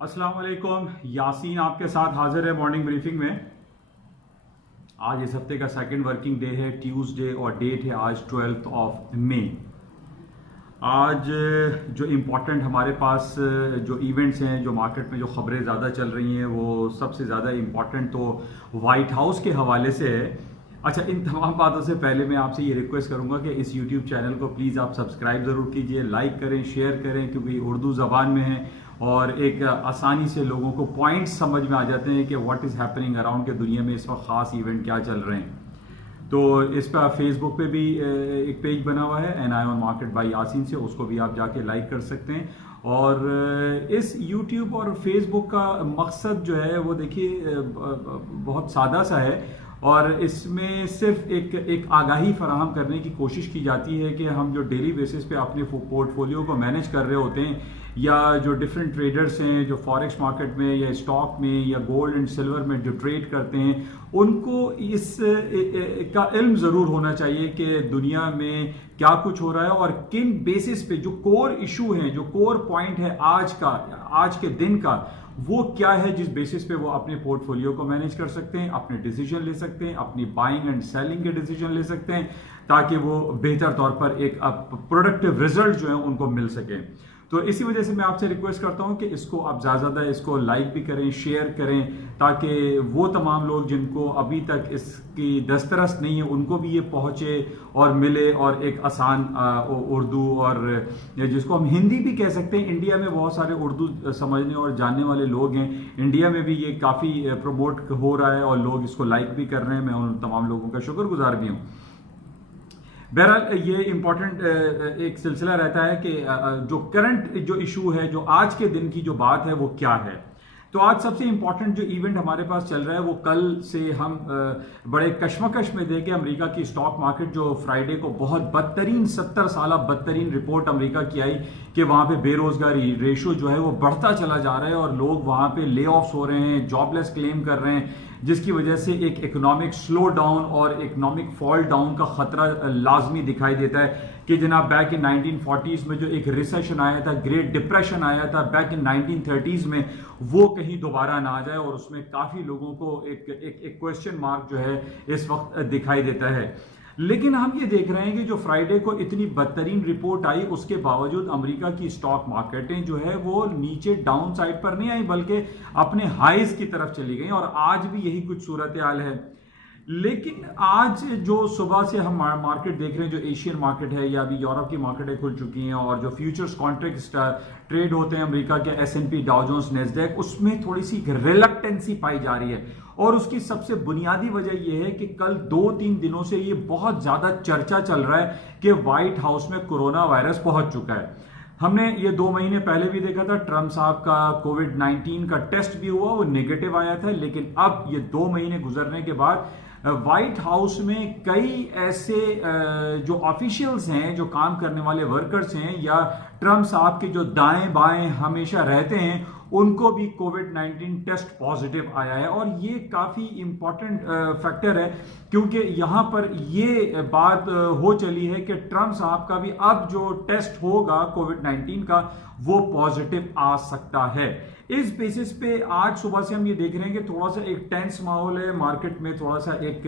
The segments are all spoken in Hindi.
अस्सलाम वालेकुम। यासीन आपके साथ हाजिर है मॉर्निंग ब्रीफिंग में। आज इस हफ्ते का सेकंड वर्किंग डे है, ट्यूसडे, और डेट है आज 12 मई। आज जो इम्पोर्टेंट हमारे पास जो इवेंट्स हैं, जो मार्केट में जो खबरें ज़्यादा चल रही हैं, वो सबसे ज़्यादा इम्पोर्टेंट तो वाइट हाउस के हवाले से है। अच्छा, इन तमाम बातों से पहले मैं आपसे ये रिक्वेस्ट करूंगा कि इस यूट्यूब चैनल को प्लीज़ आप सब्सक्राइब ज़रूर कीजिए, लाइक करें, शेयर करें, क्योंकि ये उर्दू ज़बान में है और एक आसानी से लोगों को पॉइंट्स समझ में आ जाते हैं कि व्हाट इज़ हैपनिंग अराउंड के दुनिया में इस वक्त ख़ास इवेंट क्या चल रहे हैं। तो इस पर फेसबुक पे भी एक पेज बना हुआ है N I on market by Yasin से, उसको भी आप जाके लाइक कर सकते हैं। और इस यूट्यूब और फेसबुक का मकसद जो है वो देखिए बहुत सादा सा है, और इसमें सिर्फ एक आगाही फराहम करने की कोशिश की जाती है कि हम जो डेली बेसिस पे अपने पोर्टफोलियो को मैनेज कर रहे होते हैं, या जो डिफरेंट ट्रेडर्स हैं जो फॉरेक्स मार्केट में या स्टॉक में या गोल्ड एंड सिल्वर में जो ट्रेड करते हैं, उनको इस का इल्म ज़रूर होना चाहिए कि दुनिया में क्या कुछ हो रहा है और किन बेसिस पे जो कोर इशू है, जो कोर पॉइंट है आज के दिन का, वो क्या है जिस बेसिस पे वो अपने पोर्टफोलियो को मैनेज कर सकते हैं, अपने डिसीजन ले सकते हैं, अपनी बाइंग एंड सेलिंग के डिसीजन ले सकते हैं, ताकि वो बेहतर तौर पर एक प्रोडक्टिव रिजल्ट जो है उनको मिल सके। तो इसी वजह से मैं आपसे रिक्वेस्ट करता हूं कि इसको आप ज़्यादा इसको लाइक भी करें, शेयर करें, ताकि वो तमाम लोग जिनको अभी तक इसकी दस्तरस नहीं है उनको भी ये पहुंचे और मिले, और एक आसान उर्दू, और जिसको हम हिंदी भी कह सकते हैं। इंडिया में बहुत सारे उर्दू समझने और जानने वाले लोग हैं, इंडिया में भी ये काफ़ी प्रमोट हो रहा है और लोग इसको लाइक भी कर रहे हैं। मैं उन तमाम लोगों का शुक्रगुजार भी हूँ। बहरहाल ये इंपॉर्टेंट एक सिलसिला रहता है कि जो करंट जो इशू है, जो आज के दिन की जो बात है, वो क्या है। तो आज सबसे इंपॉर्टेंट जो इवेंट हमारे पास चल रहा है, वो कल से हम बड़े कश्मकश में देखे अमेरिका की स्टॉक मार्केट, जो फ्राइडे को बहुत बदतरीन 70 साल बदतरीन रिपोर्ट अमेरिका की आई कि वहां पे बेरोजगारी रेशो जो है वो बढ़ता चला जा रहा है और लोग वहां पे ले ऑफ्स हो रहे हैं, जॉबलेस क्लेम कर रहे हैं, जिसकी वजह से एक इकोनॉमिक स्लो डाउन और इकोनॉमिक फॉल डाउन का खतरा लाजमी दिखाई देता है कि जनाब बैक इन 1940s में जो एक रिसेशन आया था, ग्रेट डिप्रेशन आया था बैक इन 1930s में, वो कहीं दोबारा ना आ जाए, और उसमें काफी लोगों को एक क्वेश्चन मार्क जो है इस वक्त दिखाई देता है। लेकिन हम ये देख रहे हैं कि जो फ्राइडे को इतनी बदतरीन रिपोर्ट आई, उसके बावजूद अमेरिका की स्टॉक मार्केटें जो है वो नीचे डाउन साइड पर नहीं आई, बल्कि अपने हाईज की तरफ चली गई, और आज भी यही कुछ सूरत हाल है। लेकिन आज जो सुबह से हम मार्केट देख रहे हैं, जो एशियन मार्केट है या अभी यूरोप की मार्केटें खुल चुकी हैं, और जो फ्यूचर्स कॉन्ट्रैक्ट ट्रेड होते हैं अमेरिका के S&P, डाउ जोन्स, नेस्डैक, उसमें थोड़ी सी रिलक्टेंसी पाई जा रही है। और उसकी सबसे बुनियादी वजह यह है कि कल 2-3 दिनों से ये बहुत ज्यादा चर्चा चल रहा है कि व्हाइट हाउस में कोरोना वायरस पहुंच चुका है। हमने ये 2 महीने पहले भी देखा था, ट्रंप साहब का कोविड-19 का टेस्ट भी हुआ, वो नेगेटिव आया था। लेकिन अब ये 2 महीने गुजरने के बाद व्हाइट हाउस में कई ऐसे जो ऑफिशियल्स हैं, जो काम करने वाले वर्कर्स हैं, या ट्रंप साहब के जो दाएं बाएं हमेशा रहते हैं, उनको भी कोविड-19 टेस्ट पॉजिटिव आया है। और ये काफी इंपॉर्टेंट फैक्टर है, क्योंकि यहां पर ये बात हो चली है कि ट्रंप साहब का भी अब जो टेस्ट होगा कोविड-19 का, वो पॉजिटिव आ सकता है। इस बेसिस पे आज सुबह से हम ये देख रहे हैं कि थोड़ा सा एक टेंस माहौल है मार्केट में, थोड़ा सा एक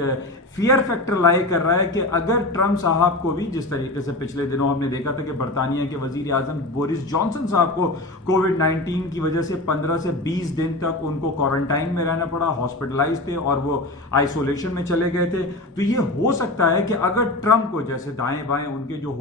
फियर फैक्टर लाई कर रहा है कि अगर ट्रंप साहब को भी, जिस तरीके से पिछले दिनों हमने देखा था कि बरतानिया के वजीर आजम बोरिस जॉनसन साहब को कोविड-19 की वजह से 15 से 20 दिन तक उनको क्वारंटाइन में रहना पड़ा, हॉस्पिटलाइज थे और वो आइसोलेशन में चले गए थे। तो ये हो सकता है कि अगर ट्रंप को, जैसे दाएं बाएं उनके जो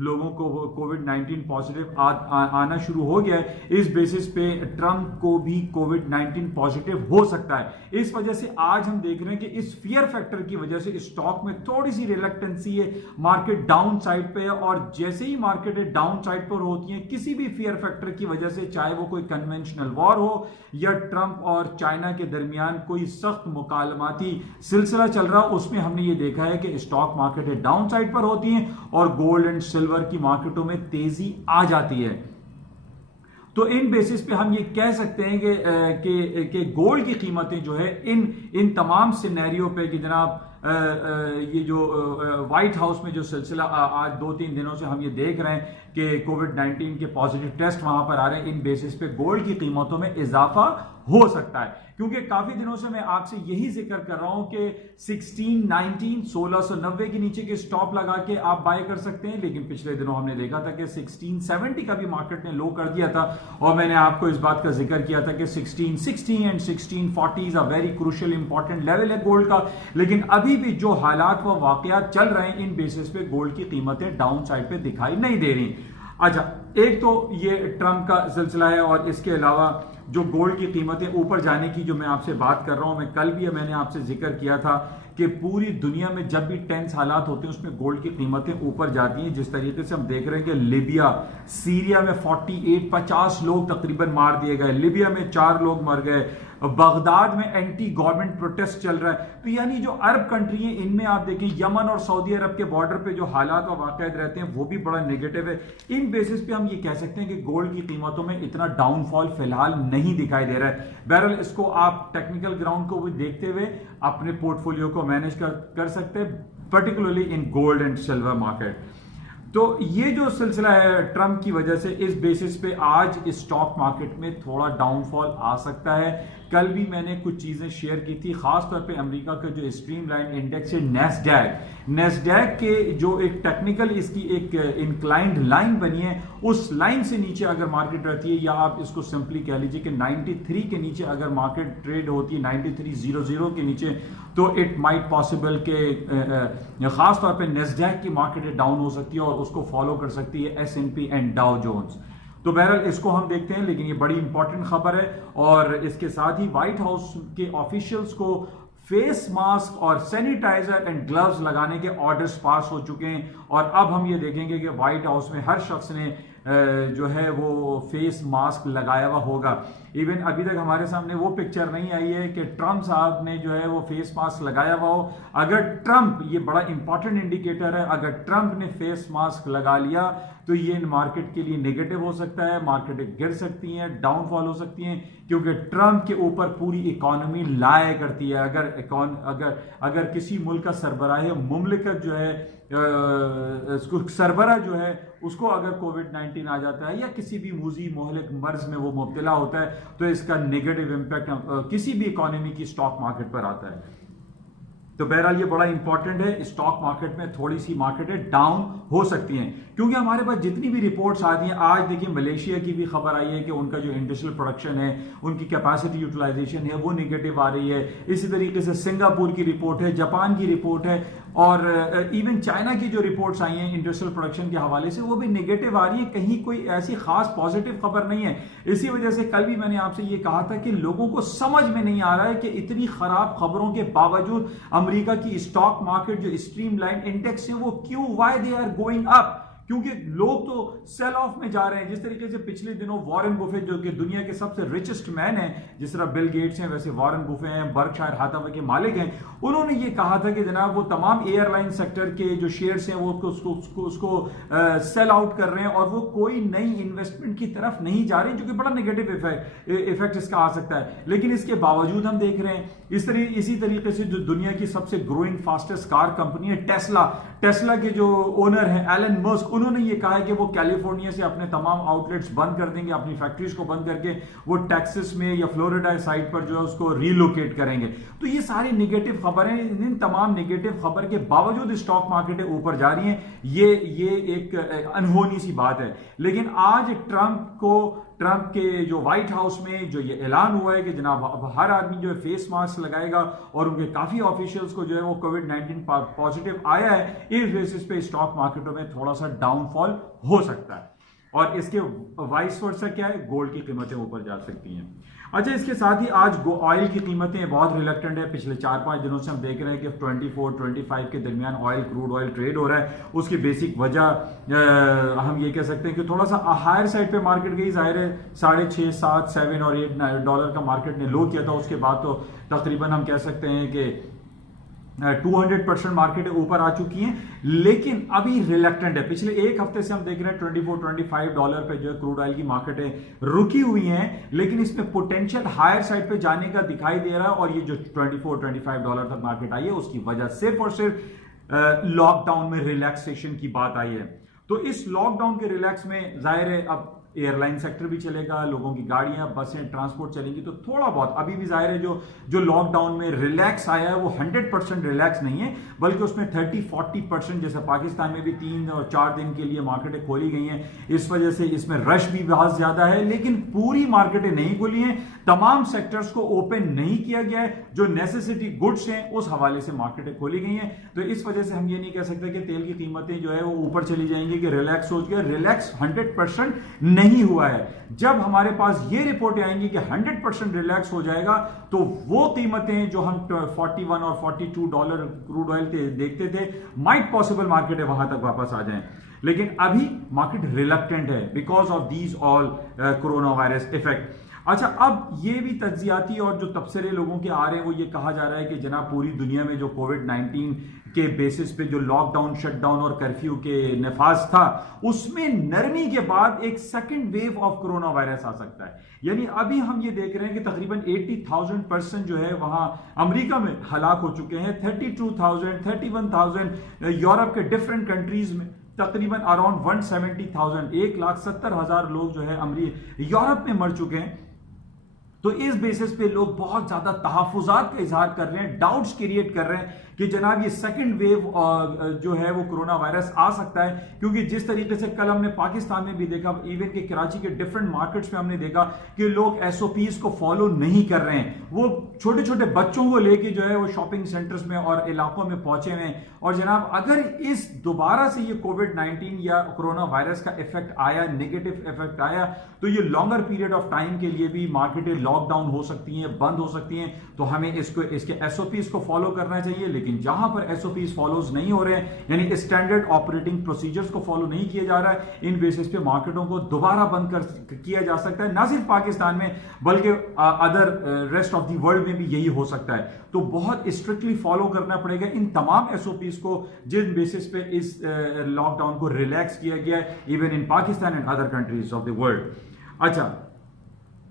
लोगों को कोविड-19 पॉजिटिव आना शुरू हो गया है, इस बेसिस पे ट्रंप को भी कोविड-19 पॉजिटिव हो सकता है। इस वजह से आज हम देख रहे हैं कि इस फियर फैक्टर की वजह से स्टॉक में थोड़ी सी रिलक्टेंसी है, मार्केट डाउन साइड पे है। और जैसे ही मार्केट डाउन साइड पर होती है किसी भी फियर फैक्टर की वजह से, चाहे वो कोई कन्वेंशनल वॉर हो या ट्रंप और चाइना के दरमियान कोई सख्त मुकालमाती सिलसिला चल रहा हो, उसमें हमने ये देखा है कि स्टॉक मार्केट डाउन साइड पर होती हैं और गोल्ड एंड सिल्वर की मार्केटों में तेजी आ जाती है। तो इन बेसिस पे हम ये कह सकते हैं कि गोल्ड की कीमतें जो है इन तमाम सिनेरियो पे कि जनाब ये जो व्हाइट हाउस में जो सिलसिला आज 2-3 दिनों से हम ये देख रहे हैं कि कोविड-19 के पॉजिटिव टेस्ट वहां पर आ रहे हैं, इन बेसिस पे गोल्ड की कीमतों में इजाफा हो सकता है। क्योंकि काफी दिनों से मैं आपसे यही जिक्र कर रहा हूं कि 1690 के नीचे के स्टॉप लगा के आप बाय कर सकते हैं, लेकिन पिछले दिनों हमने देखा था कि 1670 का भी मार्केट ने लो कर दिया था और मैंने आपको इस बात का जिक्र किया था कि 1660 and 1640 is a very crucial important level है गोल्ड का। लेकिन अभी भी जो हालात व वाकयात चल रहे हैं, इन बेसिस पे गोल्ड की कीमतें डाउन साइड पे दिखाई नहीं दे रही। अच्छा, एक तो ये ट्रंप का सिलसिला है और इसके अलावा जो गोल्ड की कीमतें ऊपर जाने की जो मैं आपसे बात कर रहा हूं, मैं कल भी मैंने आपसे जिक्र किया था कि पूरी दुनिया में जब भी टेंस हालात होते हैं उसमें गोल्ड की कीमतें ऊपर जाती हैं। जिस तरीके से हम देख रहे हैं कि लिबिया, सीरिया में 50 लोग तकरीबन मार दिए गए, लिबिया में 4 लोग मर गए, बगदाद में एंटी गवर्नमेंट प्रोटेस्ट चल रहा है। तो यानी जो अरब कंट्री है इनमें आप देखें, यमन और सऊदी अरब के बॉर्डर पे जो हालात और वाकयात रहते हैं वो भी बड़ा नेगेटिव है। इन बेसिस पे हम ये कह सकते हैं कि गोल्ड की कीमतों में इतना डाउनफॉल फिलहाल नहीं दिखाई दे रहा है। बहरहाल इसको आप टेक्निकल ग्राउंड को भी देखते हुए अपने पोर्टफोलियो को मैनेज कर सकते हैं, particularly in gold and silver market. तो ये जो सिलसिला है ट्रंप की वजह से, इस बेसिस पे आज स्टॉक मार्केट में थोड़ा डाउनफॉल आ सकता है। कल भी मैंने कुछ चीजें शेयर की थी, खासतौर पे अमेरिका का जो स्ट्रीमलाइन इंडेक्स है नेस्डैक के जो एक टेक्निकल इसकी एक इंक्लाइंड लाइन बनी है, उस लाइन से नीचे अगर मार्केट रहती है, या आप इसको सिंपली कह लीजिए कि 93 के नीचे अगर मार्केट ट्रेड होती है, 9300 के नीचे, तो इट माइट पॉसिबल के खासतौर पे नेस्डैक की मार्केट डाउन हो सकती है और उसको फॉलो कर सकती है S&P एंड डाउ जोन्स। तो बहरहाल इसको हम देखते हैं, लेकिन ये बड़ी इंपॉर्टेंट खबर है। और इसके साथ ही व्हाइट हाउस के ऑफिशियल्स को फेस मास्क और सैनिटाइजर एंड ग्लव्स लगाने के ऑर्डर्स पास हो चुके हैं और अब हम ये देखेंगे कि व्हाइट हाउस में हर शख्स ने जो है वो फेस मास्क लगाया हुआ होगा। इवन अभी तक हमारे सामने वो पिक्चर नहीं आई है कि ट्रंप साहब ने जो है वो फेस मास्क लगाया हुआ हो। अगर ट्रंप, ये बड़ा इंपॉर्टेंट इंडिकेटर है, अगर ट्रंप ने फेस मास्क लगा लिया तो ये मार्केट के लिए नेगेटिव हो सकता है, मार्केट गिर सकती हैं, डाउनफॉल हो सकती हैं, क्योंकि ट्रंप के ऊपर पूरी इकोनॉमी लाया करती है। अगर किसी मुल्क का सरबराह मुमलिकत जो है सरबरा जो है उसको अगर कोविड-19 आ जाता है या किसी भी मूजी मोहलिक मर्ज में वो मुब्तला होता है, तो इसका नेगेटिव इंपैक्ट किसी भी इकोनॉमी की स्टॉक मार्केट पर आता है। तो बहरहाल ये बड़ा इंपॉर्टेंट है, स्टॉक मार्केट में थोड़ी सी मार्केटें डाउन हो सकती हैं, क्योंकि हमारे पास जितनी भी रिपोर्ट्स आती हैं, आज देखिए मलेशिया की भी खबर आई है कि उनका जो इंडस्ट्रियल प्रोडक्शन है, उनकी कैपेसिटी यूटिलाइजेशन है वो निगेटिव आ रही है। इसी तरीके से सिंगापुर की रिपोर्ट है, जापान की रिपोर्ट है और इवन चाइना की जो रिपोर्ट्स आई हैं इंडस्ट्रियल प्रोडक्शन के हवाले से वो भी नेगेटिव आ रही है, कहीं कोई ऐसी खास पॉजिटिव खबर नहीं है। इसी वजह से कल भी मैंने आपसे ये कहा था कि लोगों को समझ में नहीं आ रहा है कि इतनी खराब खबरों के बावजूद अमेरिका की स्टॉक मार्केट जो स्ट्रीमलाइन इंडेक्स है वो क्यों, why they are going up, क्योंकि लोग तो सेल ऑफ में जा रहे हैं। जिस तरीके से पिछले दिनों वॉरेन बुफेट जो कि दुनिया के सबसे रिचेस्ट मैन है, जिस तरह बिल गेट्स हैं वैसे वॉरेन बुफेट हैं, बर्कशायर हाथावे के मालिक हैं, उन्होंने ये कहा था कि जनाब वो तमाम एयरलाइन सेक्टर के जो शेयर्स हैं वो उसको सेल आउट कर रहे हैं और वो कोई नई इन्वेस्टमेंट की तरफ नहीं जा रहे हैं, जो कि बड़ा नेगेटिव इफेक्ट इसका आ सकता है। लेकिन इसके बावजूद हम देख रहे हैं इसी तरीके से जो दुनिया की सबसे ग्रोइंग फास्टेस्ट कार कंपनी है टेस्ला के जो ओनर है एलन मस्क, उन्होंने ये कहा है कि वो कैलिफोर्निया से अपने तमाम आउटलेट्स बंद कर देंगे, अपनी फैक्ट्रीज को बंद करके वो टेक्सास में या फ्लोरिडा साइड पर जो है उसको रीलोकेट करेंगे। तो ये सारी नेगेटिव खबरें, इन तमाम नेगेटिव खबर के बावजूद स्टॉक मार्केटें ऊपर जा रही हैं, ये एक अनहोनी सी बात है। लेकिन आज ट्रंप के जो व्हाइट हाउस में जो ये ऐलान हुआ है कि जनाब हर आदमी जो है फेस मास्क लगाएगा और उनके काफी ऑफिशियल्स को जो है वो कोविड-19 पॉजिटिव आया है, इस बेसिस पे स्टॉक मार्केटों में थोड़ा सा डाउनफॉल हो सकता है और इसके वाइस वर्सा क्या है, गोल्ड की कीमतें ऊपर जा सकती हैं। अच्छा, इसके साथ ही आज ऑयल की कीमतें बहुत रिलेक्टेंट है। पिछले 4-5 दिनों से हम देख रहे हैं कि 24-25 के दरमियान क्रूड ऑयल ट्रेड हो रहा है। उसकी बेसिक वजह हम ये कह सकते हैं कि थोड़ा सा हायर साइड पे मार्केट गई, जाहिर है 6.5, 7, 7 और $8 का मार्केट ने लो किया था। उसके बाद तो तकरीबन हम कह सकते हैं कि 200% मार्केट ऊपर आ चुकी हैं, लेकिन अभी रिलक्टेंट है। पिछले एक हफ्ते से हम देख रहे हैं $24-25 पे जो है क्रूड ऑयल की मार्केटें रुकी हुई हैं, लेकिन इसमें पोटेंशियल हायर साइड पे जाने का दिखाई दे रहा है। और ये जो $24-25 तक मार्केट आई है उसकी वजह सिर्फ और सिर्फ लॉकडाउन में रिलैक्सेशन की बात आई है। तो इस लॉकडाउन के रिलैक्स में जाहिर है अब एयरलाइन सेक्टर भी चलेगा, लोगों की गाड़ियां, बसें, ट्रांसपोर्ट चलेंगी, तो थोड़ा बहुत अभी भी जाहिर है जो लॉकडाउन में रिलैक्स आया है वो 100% रिलैक्स नहीं है, बल्कि उसमें 30-40% जैसे पाकिस्तान में भी 3 और 4 दिन के लिए मार्केटें खोली गई हैं, इस वजह से इसमें रश भी बहुत ज्यादा है। लेकिन पूरी मार्केटें नहीं खुली हैं, तमाम सेक्टर्स को ओपन नहीं किया गया है, जो नेसेसिटी गुड्स हैं उस हवाले से मार्केटें खोली गई हैं। तो इस वजह से हम ये नहीं कह सकते कि तेल की कीमतें जो है वो ऊपर चली जाएंगी, कि रिलैक्स हो गया। रिलैक्स 100% नहीं हुआ है। जब हमारे पास ये रिपोर्टें आएंगी कि 100% रिलैक्स हो जाएगा, तो वो कीमतें जो हम 41 और $42 क्रूड ऑयल देखते थे, माइट पॉसिबल मार्केटें वहां तक वापस आ जाएं। लेकिन अभी मार्केट रिलक्टेंट है because of these all corona virus effect. अच्छा, अब ये भी तज्जियाती और जो तबसरे लोगों के आ रहे हैं वो ये कहा जा रहा है कि जनाब पूरी दुनिया में जो कोविड-19 के बेसिस पे जो लॉकडाउन, शटडाउन और कर्फ्यू के नफाज था, उसमें नरमी के बाद एक second wave of corona virus आ सकता है। यानी अभी हम ये देख रहे हैं कि तकरीबन 80,000 पर्सन जो है वहां अमेरिका में हलाक हो चुके हैं, 32,000, 31,000 यूरोप के डिफरेंट कंट्रीज में, तकरीबन अराउंड 170,000, 1,70,000 लोग जो है यूरोप में मर चुके हैं। तो इस बेसिस पे लोग बहुत ज्यादा तहफुजात का इजहार कर रहे हैं, डाउट्स क्रिएट कर रहे हैं कि जनाब ये सेकंड वेव जो है वो कोरोना वायरस आ सकता है। क्योंकि जिस तरीके से कल हमने पाकिस्तान में भी देखा, इवन के कराची के डिफरेंट मार्केट्स में हमने देखा कि लोग एसओपीज को फॉलो नहीं कर रहे हैं। वो छोटे छोटे बच्चों को लेके जो है वो शॉपिंग सेंटर्स में और इलाकों में पहुंचे हुए हैं। और जनाब अगर इस दोबारा से ये कोविड-19 या कोरोना वायरस का इफेक्ट आया, नेगेटिव इफेक्ट आया, तो ये लॉन्गर पीरियड ऑफ टाइम के लिए भी मार्केटें लॉकडाउन हो सकती हैं, बंद हो सकती हैं। तो हमें इसके एसओपीज को फॉलो करना चाहिए। लेकिन जहां पर एसओपीज फॉलोज नहीं हो रहे हैं, यानी स्टैंडर्ड ऑपरेटिंग प्रोसीजर्स को फॉलो नहीं किया जा रहा है, इन बेसिस पे मार्केटों को दोबारा बंद किया जा सकता है। ना सिर्फ पाकिस्तान में बल्कि other rest of the world में भी यही हो सकता है। तो बहुत स्ट्रिक्टली फॉलो करना पड़ेगा इन तमाम एसओपीज को, जिन बेसिस पे इस लॉकडाउन को रिलैक्स किया गया है, even in Pakistan and other countries of the world. अच्छा,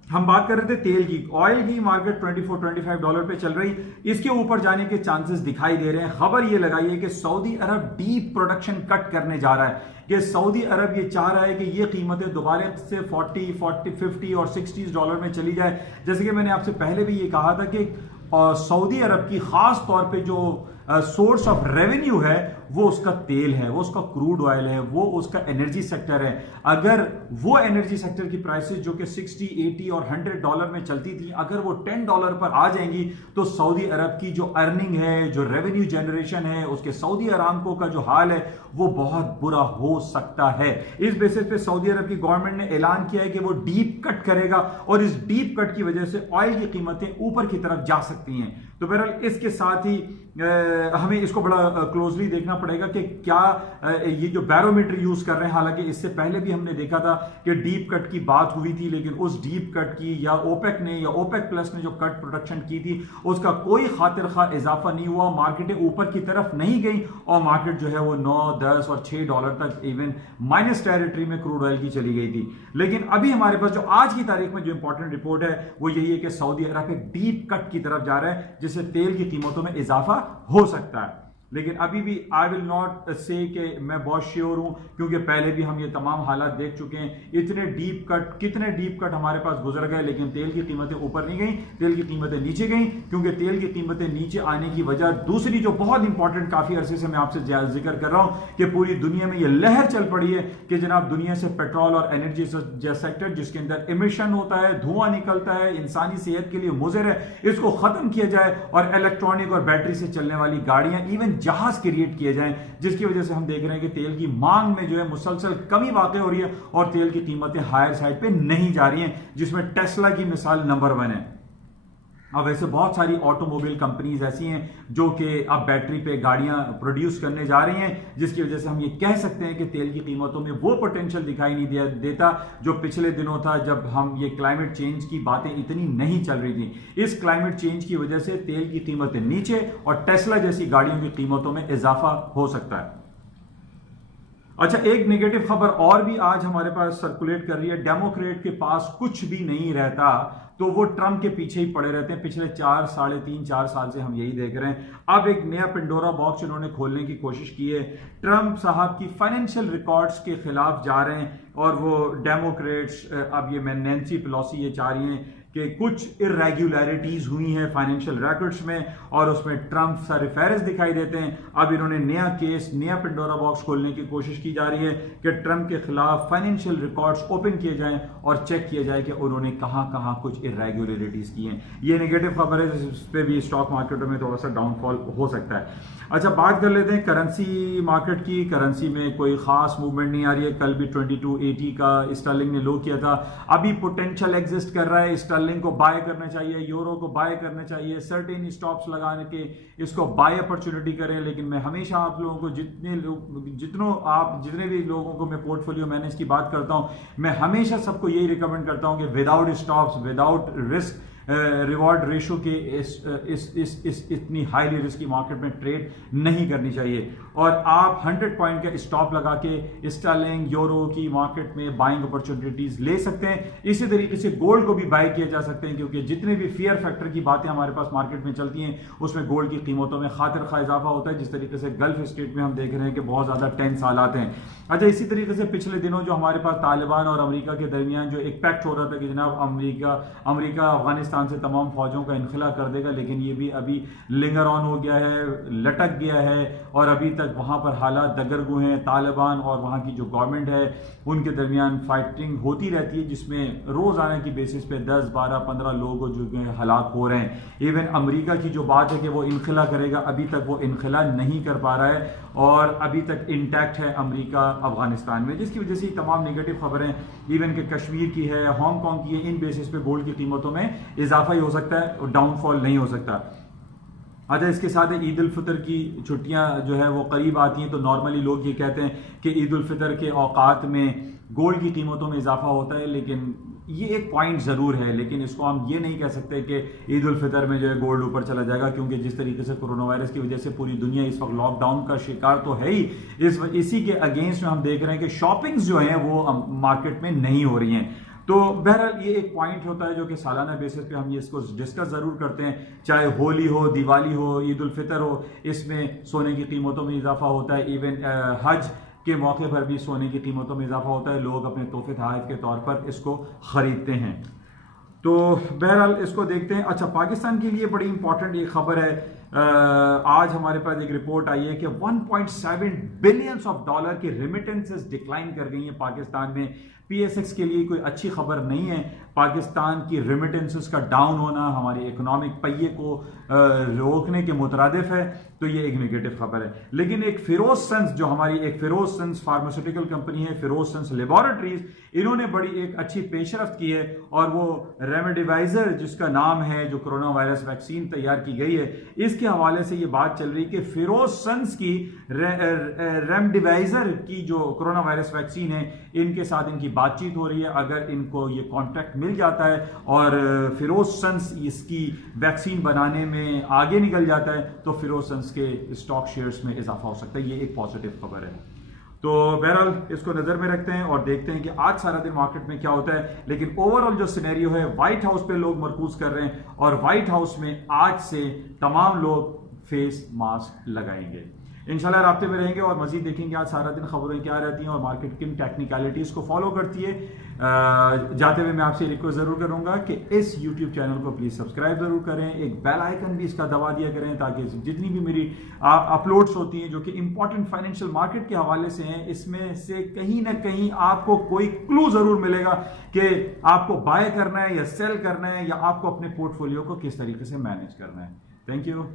हम बात कर रहे थे तेल की। ऑयल की मार्केट $24-25 पे चल रही, इसके ऊपर जाने के चांसेस दिखाई दे रहे हैं। खबर ये लगाई है कि सऊदी अरब डीप प्रोडक्शन कट करने जा रहा है, कि सऊदी अरब ये चाह रहा है कि ये कीमतें दोबारा से 40, 50 और $60 में चली जाए। जैसे कि मैंने आपसे पहले भी ये कहा था कि सऊदी अरब की खास तौर पे जो सोर्स ऑफ रेवेन्यू है वो उसका तेल है, वो उसका क्रूड ऑयल है, वो उसका एनर्जी सेक्टर है। अगर वो एनर्जी सेक्टर की प्राइसेस जो कि 60, 80 और $100 में चलती थी, अगर वो $10 पर आ जाएंगी, तो सऊदी अरब की जो अर्निंग है, जो रेवेन्यू जनरेशन है, उसके सऊदी अरामको का जो हाल है वो बहुत बुरा हो सकता है। इस बेसिस पे सऊदी अरब की गवर्नमेंट ने ऐलान किया है कि वो डीप कट करेगा, और इस डीप कट की वजह से ऑयल की कीमतें ऊपर की तरफ जा सकती हैं। तो बहरहाल इसके साथ ही हमें इसको बड़ा क्लोजली देखना पड़ेगा कि क्या ये जो बैरोमीटर यूज कर रहे हैं, हालांकि इससे पहले भी हमने देखा था कि डीप कट की बात हुई थी, लेकिन उस डीप कट की या ओपेक ने या ओपेक प्लस ने जो कट प्रोडक्शन की थी उसका कोई खातिर खा इजाफा नहीं हुआ। मार्केटें ऊपर की तरफ नहीं गई और मार्केट जो है वो 9, 10 और $6 तक इवन माइनस टेरिटरी में क्रूड ऑयल की चली गई थी। लेकिन अभी हमारे पास जो आज की तारीख में जो इंपॉर्टेंट रिपोर्ट है वो यही है कि सऊदी अरब एक डीप कट की तरफ जा रहा है, जिससे तेल की कीमतों में इजाफा हो सकता है। लेकिन अभी भी आई विल नॉट से कि मैं बहुत श्योर हूं, क्योंकि पहले भी हम ये तमाम हालात देख चुके हैं। इतने डीप कट, कितने डीप कट हमारे पास गुजर गए, लेकिन तेल की कीमतें ऊपर नहीं गई, तेल की कीमतें नीचे गई। क्योंकि तेल की कीमतें नीचे आने की वजह दूसरी जो बहुत इंपॉर्टेंट काफी अरसे से मैं आपसे जिक्र कर रहा हूं कि पूरी दुनिया में ये लहर चल पड़ी है कि जनाब दुनिया से पेट्रोल और एनर्जी सेक्टर जिसके अंदर इमिशन होता है, धुआं निकलता है, इंसानी सेहत के लिए मुज़िर है, इसको खत्म किया जाए और इलेक्ट्रॉनिक और बैटरी से चलने वाली गाड़ियां, इवन जहाज क्रिएट किए जाएं, जिसकी वजह से हम देख रहे हैं कि तेल की मांग में जो है मुसलसल कमी वाकई हो रही है और तेल की कीमतें हायर साइड पे नहीं जा रही हैं, जिसमें टेस्ला की मिसाल नंबर 1 है। अब वैसे बहुत सारी ऑटोमोबाइल कंपनीज ऐसी हैं जो कि अब बैटरी पे गाड़ियां प्रोड्यूस करने जा रही हैं, जिसकी वजह से हम ये कह सकते हैं कि तेल की कीमतों में वो पोटेंशियल दिखाई नहीं देता जो पिछले दिनों था, जब हम ये क्लाइमेट चेंज की बातें इतनी नहीं चल रही थी। इस क्लाइमेट चेंज की वजह से तेल की कीमतें नीचे और टेस्ला जैसी गाड़ियों की कीमतों में इजाफा हो सकता है। अच्छा, एक नेगेटिव खबर और भी आज हमारे पास सर्कुलेट कर रही है। डेमोक्रेट के पास कुछ भी नहीं रहता तो वो ट्रंप के पीछे ही पड़े रहते हैं। पिछले 4 साल से हम यही देख रहे हैं। अब एक नया पेंडोरा बॉक्स इन्होंने खोलने की कोशिश की है। ट्रंप साहब की फाइनेंशियल रिकॉर्ड्स के खिलाफ जा रहे हैं और वो डेमोक्रेट्स, अब ये नैंसी पेलोसी ये चाह रही हैं कि कुछ इरेगुलरिटीज हुई हैं फाइनेंशियल रिकॉर्ड्स में और उसमें ट्रंप सारे फहरिस्त दिखाई देते हैं। अब इन्होंने नया केस, नया पेंडोरा बॉक्स खोलने की कोशिश की जा रही है कि ट्रंप के खिलाफ फाइनेंशियल रिकॉर्ड्स ओपन किए जाएं और चेक किया जाए कि उन्होंने कहां कहां कुछ इरेगुलरिटीज की हैं। ये नेगेटिव खबर है, इस पर भी स्टॉक मार्केटों में थोड़ा सा डाउनफॉल हो सकता है। अच्छा, बात कर लेते हैं करेंसी मार्केट की। करेंसी में कोई खास मूवमेंट नहीं आ रही है। कल भी 2280 का स्टर्लिंग ने लो किया था। अभी पोटेंशियल एग्जिस्ट कर रहा है। स्टर्लिंग को बाय करना चाहिए, यूरो को बाय करना चाहिए, सर्टेन स्टॉप्स लगाने के इसको बाय अपॉर्चुनिटी करें। लेकिन मैं हमेशा आप लोगों को जितने भी लोगों को मैं पोर्टफोलियो मैनेज की बात करता हूं, मैं हमेशा सबको यही रिकमेंड करता हूं कि without stops, without risk reward ratio के इस इतनी हाईली रिस्की मार्केट में ट्रेड नहीं करनी चाहिए। और आप 100 पॉइंट का स्टॉप लगा के स्टर्लिंग यूरो की मार्केट में बाइंग अपॉर्चुनिटीज ले सकते हैं। इसी तरीके से गोल्ड को भी बाय किया जा सकते हैं, क्योंकि जितने भी फियर फैक्टर की बातें हमारे पास मार्केट में चलती हैं उसमें गोल्ड की कीमतों में खातिर खा इजाफा होता है। जिस तरीके से गल्फ स्टेट में हम देख रहे हैं कि बहुत ज्यादा टेंस हालात हैं। अच्छा, इसी तरीके से पिछले दिनों जो हमारे पास तालिबान और अमेरिका के दरमियान जो एक पैक्ट हो रहा था कि जनाब अमेरिका अफगानिस्तान से तमाम फौजों का इनखला कर देगा, लेकिन ये भी अभी लिंगर ऑन हो गया है, लटक गया है और अभी तक वहां पर हालात दगरगू हैं। तालिबान और वहां की जो गवर्नमेंट है उनके दरमियान फाइटिंग होती रहती है, जिसमें रोजाना की बेसिस पे 10, 12, 15 लोग जो हलाक हो रहे हैं। इवन अमेरिका की जो बात है कि वो इनखला करेगा, अभी तक वो इनखला नहीं कर पा रहा है और अभी तक इंटैक्ट है अमेरिका अफगानिस्तान में, जिसकी वजह से तमाम नेगेटिव खबरें इवन के कश्मीर की है, हांगकांग की है, इन बेसिस पे गोल्ड की कीमतों में इजाफा ही हो सकता है और डाउनफॉल नहीं हो सकता। अच्छा, इसके साथ ईद उल फितर की छुट्टियां जो है वो करीब आती हैं, तो नॉर्मली लोग ये कहते हैं कि ईद उल फितर के औकात में गोल्ड की कीमतों में इजाफा होता है। लेकिन ये एक पॉइंट जरूर है, लेकिन इसको हम ये नहीं कह सकते कि ईद उल फितर में जो है गोल्ड ऊपर चला जाएगा, क्योंकि जिस तरीके से कोरोना वायरस की वजह से पूरी दुनिया इस वक्त लॉकडाउन का शिकार तो है ही, इसी के अगेंस्ट में हम देख रहे हैं कि शॉपिंग्स जो हैं वो मार्केट में नहीं हो रही हैं। तो बहरहाल ये एक पॉइंट होता है जो कि सालाना बेसिस पे हम ये इसको डिस्कस जरूर करते हैं, चाहे होली हो, दिवाली हो, ईद उल फितर हो, इसमें सोने की कीमतों में इजाफा होता है। इवन हज के मौके पर भी सोने की कीमतों में इजाफा होता है, लोग अपने तोहफे तोहफे के तौर पर इसको खरीदते हैं। तो बहरहाल इसको देखते हैं। अच्छा, पाकिस्तान के लिए बड़ी इंपॉर्टेंट एक खबर है। आज हमारे पास एक रिपोर्ट आई है कि 1.7 बिलियन डॉलर की रेमिटेंसेस डिक्लाइन कर गई हैं पाकिस्तान में। पीएसएक्स के लिए कोई अच्छी खबर नहीं है। पाकिस्तान की रेमिटेंसेस का डाउन होना हमारे इकोनॉमिक पहिए को रोकने के मुतरादिफ है, तो ये एक नेगेटिव खबर है। लेकिन एक फिरोज सन्स, जो हमारी एक फिरोज सन्स फार्मास्यूटिकल कंपनी है, फिरोज सन्स लेबोरेटरीज, इन्होंने बड़ी एक अच्छी पेशरफ्त की है और वो रेमडेसिविर जिसका नाम है, जो कोरोना वायरस वैक्सीन तैयार की गई है, इसके हवाले से ये बात चल रही कि फिरोज सन्स की रेमडेसिविर की जो कोरोना वायरस वैक्सीन है, इनके साथ इनकी बातचीत हो रही है। अगर इनको ये कॉन्ट्रैक्ट मिल जाता है और फिरोज सन्स इसकी वैक्सीन बनाने में आगे निकल जाता है, तो फिरोज सन्स के स्टॉक शेयर्स में इजाफा हो सकता है। ये एक पॉजिटिव खबर है। तो बहरहाल इसको नजर में रखते हैं और देखते हैं कि आज सारा दिन मार्केट में क्या होता है। लेकिन ओवरऑल जो सिनेरियो है, व्हाइट हाउस पे लोग मरकूज कर रहे हैं और व्हाइट हाउस में आज से तमाम लोग फेस मास्क लगाएंगे। इंशाल्लाह राब्ते में रहेंगे और मजीद देखेंगे आज सारा दिन खबरें क्या रहती हैं और मार्केट किन टेक्निकलिटीज को फॉलो करती है। जाते हुए मैं आपसे रिक्वेस्ट जरूर करूंगा कि इस YouTube चैनल को प्लीज सब्सक्राइब जरूर करें, एक बेल आइकन भी इसका दबा दिया करें, ताकि जितनी भी मेरी अपलोड्स होती हैं जो कि इंपॉर्टेंट फाइनेंशियल मार्केट के हवाले से हैं, इसमें से कहीं ना कहीं आपको कोई क्लू जरूर मिलेगा कि आपको बाय करना है या सेल करना है या आपको अपने पोर्टफोलियो को किस तरीके से मैनेज करना है। Thank you.